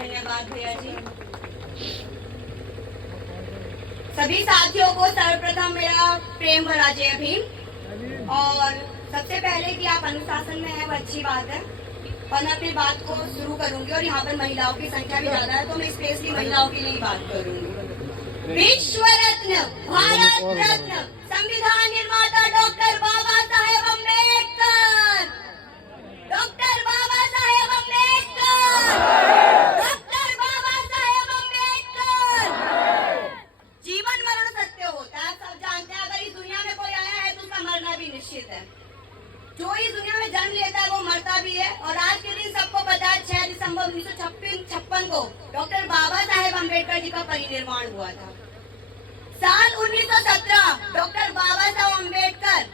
धन्यवाद भैया जी। सभी साथियों को सर्वप्रथम मेरा प्रेम भरा जय भीम। और सबसे पहले कि आप अनुशासन में हैं वो अच्छी बात है, और मैं अपनी बात को शुरू करूंगी। और यहाँ पर महिलाओं की संख्या भी ज्यादा है तो मैं स्पेशली महिलाओं के लिए ही बात करूंगी। विश्व रत्न, भारत रत्न, संविधान निर्माता doctor Baba Saheb Ambedkar, doctor Baba Saheb Ambedkar, doctor Baba Saheb Ambedkar. जीवन मरण सत्य होता है, सब जानते हैं। अगर इस दुनिया में कोई आया है तो उसका मरना भी निश्चित है। जो इस दुनिया में जन्म लेता है वो मरता भी है। और आज के दिन सबको पता है 6 दिसंबर 1956 को डॉक्टर बाबा साहेब अम्बेडकर जी का परिनिर्वाण हुआ था। साल 1917 डॉक्टर बाबा साहेब अम्बेडकर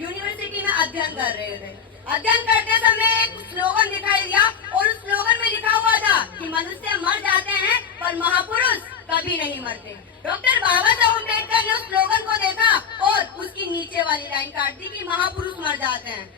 यूनिवर्सिटी में अध्ययन कर रहे थे। अध्ययन करते समय एक स्लोगन दिखाई दिया और उस स्लोगन में लिखा हुआ था कि मनुष्य मर जाते हैं पर महापुरुष कभी नहीं मरते। डॉक्टर बाबा साहेब अम्बेडकर ने उस स्लोगन को देखा और उसकी नीचे वाली लाइन काट दी कि महापुरुष मर जाते हैं।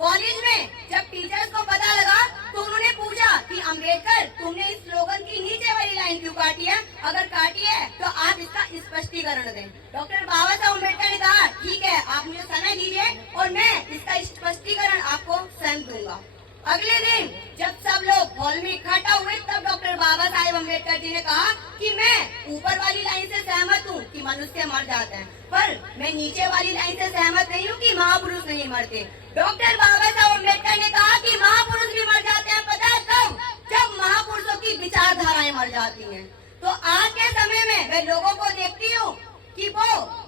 कॉलेज में जब टीचर्स को पता लगा तो उन्होंने पूछा कि अम्बेडकर तुमने इस स्लोगन की नीचे वाली लाइन क्यों काटी है, अगर काटी है तो आप इसका स्पष्टीकरण दें। डॉक्टर बाबा साहेब अम्बेडकर ने कहा ठीक है, आप मुझे समय दीजिए और मैं इसका स्पष्टीकरण आपको स्वयं दूंगा। अगले दिन जब सब लोग हॉल में इकट्ठा हुए तब डॉक्टर बाबा साहेब अम्बेडकर जी ने कहा कि मैं ऊपर वाली लाइन से सहमत हूँ कि मनुष्य मर जाते हैं, पर मैं नीचे वाली लाइन से सहमत नहीं हूँ कि महापुरुष नहीं मरते। डॉक्टर बाबा साहेब अम्बेडकर ने कहा कि महापुरुष भी मर जाते हैं, पता है कब? जब महापुरुषों की विचारधाराएं मर जाती हैं। तो आज के समय में मैं लोगों को देखती हूँ कि वो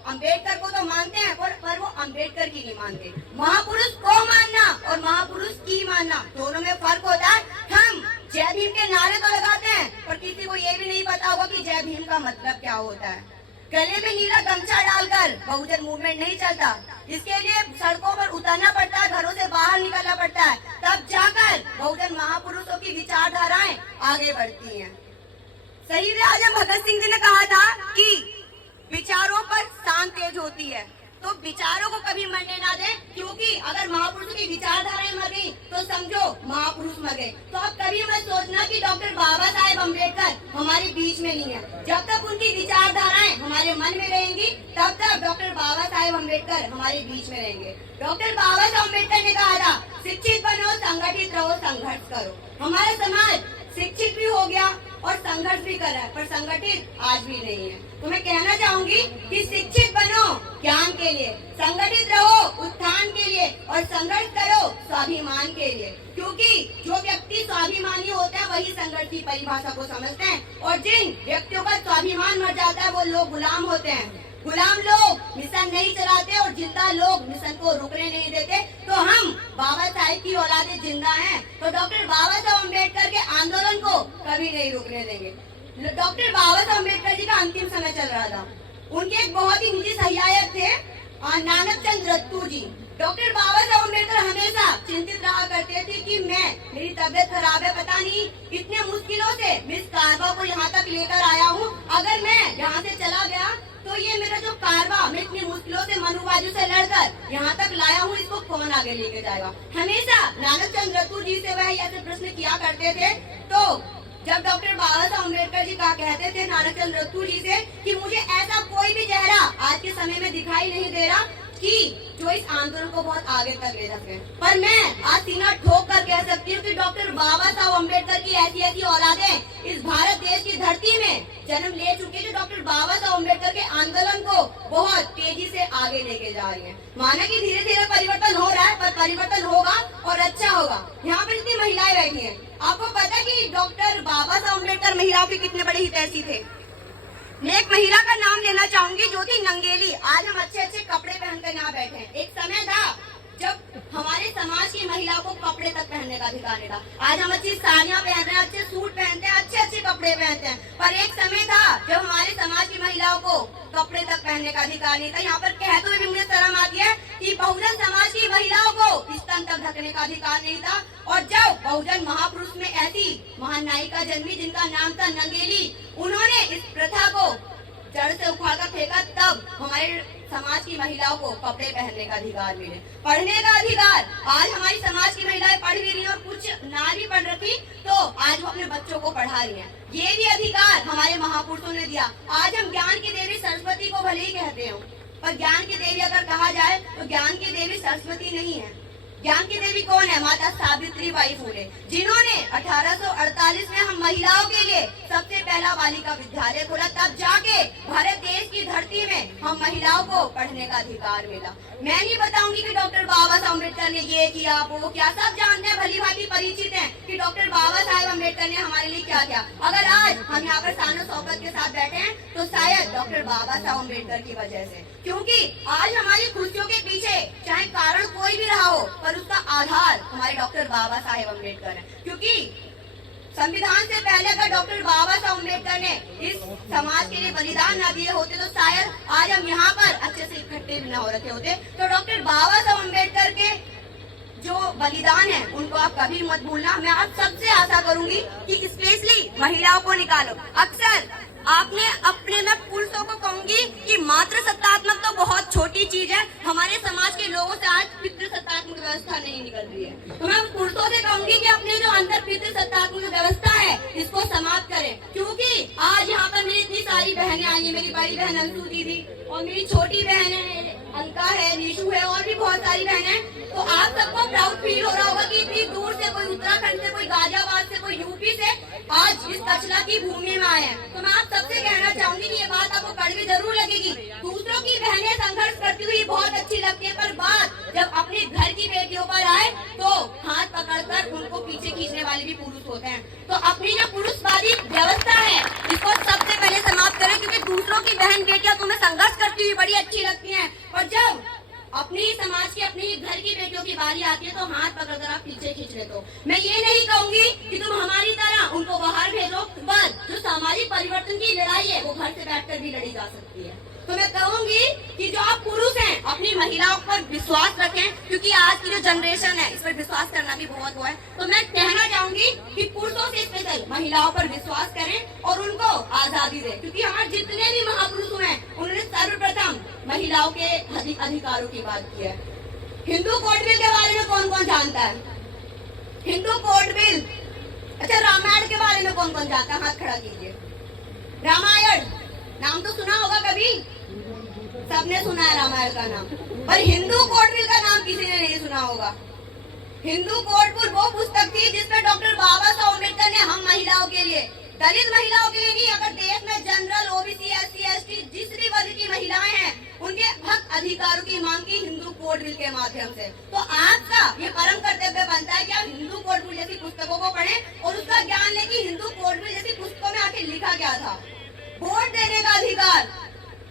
अम्बेडकर को तो मानते हैं पर वो अम्बेडकर की नहीं मानते। महापुरुष को मानना और महापुरुष की मानना दोनों में फर्क होता है। हम जय भीम के नारे तो लगाते हैं पर किसी को ये भी नहीं पता होगा कि जय भीम का मतलब क्या होता है। गले में नीला गमछा डालकर बहुजन मूवमेंट नहीं चलता, इसके लिए सड़कों पर उतरना पड़ता है, घरों से बाहर निकलना पड़ता है, तब जाकर बहुजन महापुरुषों की विचारधाराएं आगे बढ़ती हैं। शहीद आजम भगत सिंह जी ने कहा था कि विचारों पर शान तेज होती है, तो विचारों को कभी मरने ना दें, क्योंकि अगर महापुरुषों की विचारधाराएं मर गई तो समझो महापुरुष मर गए। तो अब कभी मत सोचना कि डॉक्टर बाबा साहेब अम्बेडकर हमारे बीच में नहीं है। जब तक उनकी विचारधाराएं हमारे मन में रहेंगी तब तक डॉक्टर बाबा साहेब अम्बेडकर हमारे बीच में रहेंगे। डॉक्टर बाबा साहेब अम्बेडकर ने कहा था शिक्षित बनो, संगठित रहो, संघर्ष करो। हमारा समाज शिक्षित भी हो गया और संघर्ष भी कर रहा है पर संगठित आज भी नहीं है। तो मैं कहना चाहूंगी कि शिक्षित बनो ज्ञान के लिए, संगठित रहो उत्थान के लिए और संघर्ष करो स्वाभिमान के लिए, क्योंकि जो व्यक्ति स्वाभिमानी होते हैं वही संघर्ष की परिभाषा को समझते हैं। और जिन व्यक्तियों का स्वाभिमान मर जाता है वो लोग गुलाम होते हैं। गुलाम लोग मिशन नहीं चलाते और जिंदा लोग मिशन को रुकने नहीं देते। तो हम बाबा साहेब की औलादे जिंदा हैं तो डॉक्टर बाबा साहेब अम्बेडकर के आंदोलन को कभी नहीं रुकने देंगे। डॉक्टर बाबा साहेब अम्बेडकर जी का अंतिम समय चल रहा था। उनके एक बहुत ही निजी सहायक थे नानक चंद रत्तू जी। डॉक्टर बाबा साहेब अम्बेडकर हमेशा चिंतित रहा करते थे कि मेरी तबियत खराब है, पता नहीं इतने मुश्किलों से मिस कारवा को यहाँ तक लेकर आया हूँ, अगर मैं यहाँ से चला गया तो ये मेरा जो कारवा मैं इतनी मुश्किलों से मनुबाजू से लड़कर यहाँ तक लाया हूँ, इसको कौन आगे लेके जाएगा। हमेशा नानक चंद रत्तू जी से वह ऐसे प्रश्न किया करते थे। तो जब डॉक्टर बाबा साहेब अम्बेडकर जी कहा करते थे नानक चंद रत्तू जी से कि मुझे ऐसा कोई भी चेहरा आज के समय में दिखाई नहीं दे रहा कि जो इस आंदोलन को बहुत आगे तक ले सके, पर मैं आज सीना ठोक कर कह सकती हूँ कि डॉक्टर बाबा साहेब अम्बेडकर की ऐसी ऐसी औलादें इस भारत देश की धरती में जन्म ले चुकी है जो डॉक्टर बाबा साहेब अम्बेडकर के आंदोलन को बहुत तेजी से आगे लेके जा रही है। माना कि धीरे धीरे परिवर्तन हो रहा है पर परिवर्तन होगा और अच्छा होगा। यहाँ पे जितनी महिलाएं बैठी हैं, आपको पता है कि डॉक्टर बाबा साहेब अम्बेडकर महिलाओं के कितने बड़े हितैषी थे। मैं एक महिला का नाम लेना चाहूंगी जो थी नंगेली। आज हम अच्छे अच्छे कपड़े पहनकर यहाँ बैठे हैं। एक समय था जब हमारे समाज की महिलाओं को कपड़े तक पहनने का अधिकार नहीं था। आज हम अच्छी साड़ियाँ पहन रहे हैं, अच्छे सूट पहनते हैं, अच्छे अच्छे कपड़े पहनते हैं, पर एक समय था जब हमारे समाज की महिलाओं को कपड़े तक पहनने का अधिकार नहीं था। यहाँ पर कहते हुए भी मुझे शर्म आती है कि बहुजन समाज की महिलाओं को स्तन तक ढकने का अधिकार नहीं था। और जब बहुजन महापुरुष में ऐसी महान नायिका जन्मी जिनका नाम था नंगेली, उन्होंने इस प्रथा को जड़ से उखाड़ कर फेंका, तब हमारे समाज की महिलाओं को कपड़े पहनने का अधिकार मिले, पढ़ने का अधिकार। आज हमारी समाज की महिलाएं पढ़ भी रही और कुछ ना भी पढ़ रखी तो आज वो अपने बच्चों को पढ़ा रही हैं। ये भी अधिकार हमारे महापुरुषों ने दिया। आज हम ज्ञान की देवी सरस्वती को भले ही कहते हो, पर ज्ञान की देवी अगर कहा जाए तो ज्ञान की देवी सरस्वती नहीं है। ज्ञान की देवी कौन है? माता सावित्रीबाई फुले, जिन्होंने 1848 में हम महिलाओं के लिए सबसे पहला बालिका विद्यालय खोला। तब जाके भारत देश की धरती में हम महिलाओं को पढ़ने का अधिकार मिला। मैं नहीं बताऊंगी कि डॉक्टर बाबा साहब अम्बेडकर ने ये किया वो क्या, सब जानते हैं, भली भांति परिचित हैं कि डॉक्टर बाबा साहेब अम्बेडकर ने हमारे लिए क्या किया। अगर आज हम यहाँ पर शान शौकत के साथ बैठे हैं तो शायद डॉक्टर बाबा साहब अम्बेडकर की वजह से, क्योंकि आज हमारी खुशियों के पीछे चाहे कारण कोई भी रहा हो पर उसका आधार हमारे डॉक्टर बाबा साहेब अम्बेडकर है। क्योंकि संविधान से पहले अगर डॉक्टर बाबा साहब अम्बेडकर ने इस समाज के लिए बलिदान न दिए होते तो शायद आज हम यहाँ पर अच्छे से इकट्ठे भी न हो रखे होते। तो डॉक्टर बाबा साहब अम्बेडकर के जो बलिदान है उनको आप कभी मत भूलना। मैं आप सबसे आशा करूंगी कि स्पेशली महिलाओं को निकालो। अक्सर आपने अपने, मैं पुरुषों को कहूंगी कि मातृ सत्तात्मक तो बहुत छोटी चीज है, हमारे समाज के लोगों से आज पितृ सत्तात्मक व्यवस्था नहीं निकल रही है। तो मैं पुरुषों से कहूंगी कि अपने जो अंदर पितृ सत्तात्मक व्यवस्था है इसको समाप्त करें। क्योंकि आज यहाँ पर मेरी इतनी सारी बहनें आई है, मेरी बड़ी बहन अंशु दीदी और मेरी छोटी बहन है अलका है, नीशू है और भी बहुत सारी बहनें। तो आप सबको प्राउड फील हो रहा होगा कि इतनी दूर से, कोई उत्तराखंड से, कोई गाजियाबाद से, कोई यूपी से आज इस कचला की भूमि में आए हैं। तो मैं आप सबसे कहना चाहूंगी कि ये बात आपको कड़वी जरूर लगेगी। दूसरों की बहनें संघर्ष करती हुई बहुत अच्छी लगती है, पर बात जब अपने घर की बेटियों पर आए तो हाथ पकड़कर उनको पीछे खींचने वाले भी पुरुष होते हैं। तो अपनी जो पुरुषवादी व्यवस्था है इसको सबसे पहले समाप्त करें, क्योंकि दूसरों की बहन बेटियां तुम्हें संघर्ष करती हुई बड़ी अच्छी लगती है, और जब अपनी समाज की, अपनी घर की बेटियों की बारी आती है तो हाथ पकड़कर आप पीछे खींच लेते हो। मैं ये नहीं कहूंगी कि तुम हमारी तरह उनको बाहर भेजो, पर जो सामाजिक परिवर्तन की लड़ाई है वो घर से बैठकर भी लड़ी जा सकती है। तो मैं कहूंगी कि जो आप पुरुष हैं अपनी महिलाओं पर विश्वास रखें, क्योंकि आज की जो जनरेशन है इस पर विश्वास करना भी बहुत वो है। तो मैं कहना चाहूंगी कि पुरुषों से स्पेशल महिलाओं पर विश्वास करें और उनको आजादी दें, क्योंकि हमारे जितने भी महापुरुष हुए हैं उन्होंने सर्वप्रथम महिलाओं के अधिकारों की बात की है। हिंदू कोड बिल के बारे में कौन कौन जानता है? हिंदू कोड बिल, अच्छा रामायण के बारे में कौन कौन जानता है? हाथ खड़ा कीजिए। रामायण नाम तो सुना होगा कभी, सबने सुना है रामायण का नाम, पर हिंदू कोड बिल का नाम किसी ने नहीं सुना होगा। हिंदू कोड बिल वो पुस्तक थी जिसमें डॉक्टर बाबा साहब अम्बेडकर ने हम महिलाओं के लिए, दलित महिलाओं के लिए नहीं, अगर देश में जनरल, ओबीसी, एससी, एसटी जिस भी वर्ग की महिलाएं हैं उनके हक अधिकारों की मांग की हिंदू कोड बिल के माध्यम से। तो आपका ये परम कर्तव्य बनता है कि आप हिंदू कोड बिल जैसी पुस्तकों को पढ़ें और उसका ज्ञान लें कि हिंदू कोड बिल जैसी पुस्तकों में आखिर लिखा क्या था। वोट देने का अधिकार,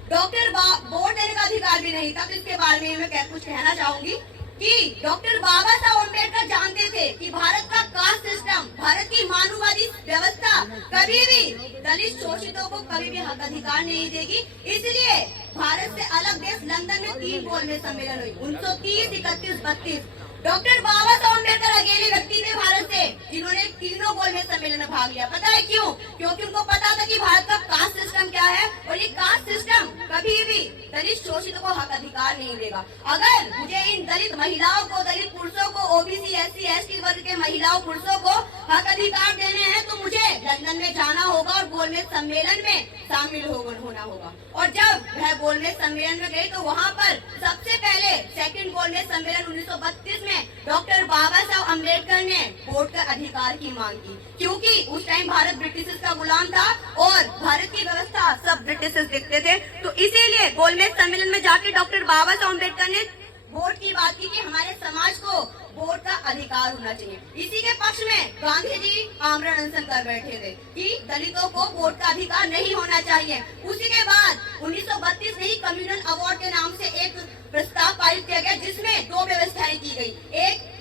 वोट देने का अधिकार भी नहीं था। तो इसके बारे में मैं कुछ कहना चाहूंगी कि डॉक्टर बाबा साहब अम्बेडकर जानते थे कि भारत का कास्ट सिस्टम, भारत की मानववादी व्यवस्था कभी भी दलित शोषितों को कभी भी हक अधिकार नहीं देगी। इसलिए भारत से अलग देश लंदन में 3 गोलमेज सम्मेलन हुई, 1930, 31, 32। डॉक्टर बाबा साहब अम्बेडकर अकेले व्यक्ति थे भारत से जिन्होंने तीनों गोलमेज सम्मेलन में भाग लिया। पता है क्यों? क्योंकि उनको पता था कि भारत का कास्ट सिस्टम क्या है और ये कास्ट सिस्टम कभी भी दलित शोषितों को हक अधिकार नहीं देगा। अगर मुझे इन दलित महिलाओं को, दलित पुरुषों को, ओबीसी, एससी, एसटी वर्ग के महिलाओं पुरुषों को हक अधिकार देने हैं तो मुझे लंदन में जाना होगा और गोलमेज सम्मेलन में शामिल होना होगा। और जब वह गोलमेज सम्मेलन में गए तो वहाँ पर सबसे पहले सेकंड गोलमेज सम्मेलन 1932 में डॉक्टर बाबा साहब अम्बेडकर ने वोट का अधिकार की मांग की, क्योंकि उस टाइम भारत ब्रिटिश का गुलाम था और भारत की व्यवस्था सब ब्रिटिश देखते थे। तो इसीलिए गोलमेज सम्मेलन में जाके डॉक्टर बाबा साहब अम्बेडकर ने वोट की बात की कि हमारे समाज को वोट का अधिकार होना चाहिए। इसी के पक्ष में गांधी जी आमरण अनशन कर बैठे थे कि दलितों को वोट का अधिकार नहीं होना चाहिए। उसी के बाद 1932 में ही कम्युनल अवार्ड के नाम से एक प्रस्ताव पारित किया गया जिसमें 2 व्यवस्थाएं की गई।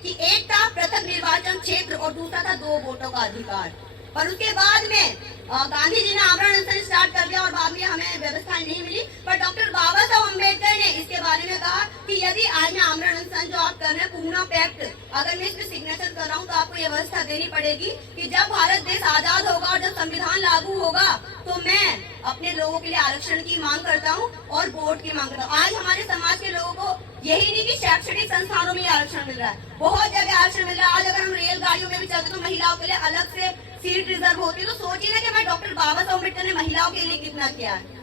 एक था पृथक निर्वाचन क्षेत्र और दूसरा था 2 वोटों का अधिकार। और उसके बाद में गांधी जी ने आमरण अनशन स्टार्ट कर दिया और बाद में हमें व्यवस्था नहीं मिली। पर डॉक्टर बाबा साहब अम्बेडकर ने इसके बारे में कहा कि यदि आज मैं आमरण अनशन जो आप कर रहे हैं, पूना पैक्ट, अगर मैं इसमें सिग्नेचर कर रहा हूँ तो आपको ये व्यवस्था देनी पड़ेगी कि जब भारत देश आजाद होगा और जब संविधान लागू होगा तो मैं अपने लोगों के लिए आरक्षण की मांग करता हूँ और वोट की मांग करता हूँ। आज हमारे समाज के लोगों को यही नहीं कि शैक्षणिक संस्थानों में आरक्षण मिल रहा है, बहुत जगह आरक्षण मिल रहा है। आज अगर हम रेलगाड़ियों में भी चलते तो महिलाओं के लिए अलग से सीट रिजर्व होती है, तो सोचिए ना कि हमारे डॉक्टर बाबा साहब अम्बेडकर ने महिलाओं के लिए कितना किया है।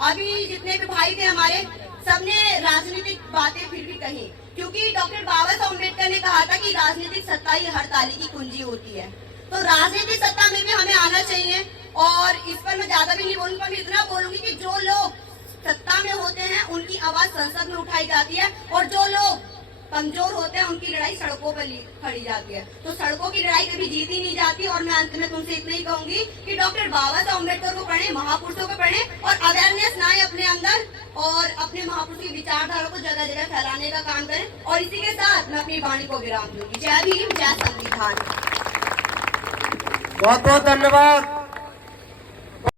अभी जितने भी भाई थे हमारे, सबने राजनीतिक बातें फिर भी कही, क्योंकि डॉक्टर बाबा साहब अम्बेडकर ने कहा था कि राजनीतिक सत्ता ही हर ताले की कुंजी होती है। तो राजनीतिक सत्ता में भी हमें आना चाहिए। और इस पर मैं ज्यादा भी नहीं बोलूंगी, मैं इतना बोलूंगी कि जो लोग सत्ता में होते हैं उनकी आवाज संसद में उठाई जाती है, और जो लोग कमजोर होते हैं उनकी लड़ाई सड़कों पर खड़ी जाती है। तो सड़कों की लड़ाई कभी जीती नहीं जाती। और मैं अंत में तुमसे इतना ही कहूंगी कि डॉक्टर बाबा साहब अम्बेडकर को पढ़े, महापुरुषों को पढ़े, और अवेयरनेस लाए अपने अंदर, और अपने महापुरुष की विचारधारा को जगह जगह फैलाने का काम करें। और इसी के साथ मैं अपनी वाणी को विराम दूंगी। जय भीम, जय संविधान। बहुत बहुत धन्यवाद।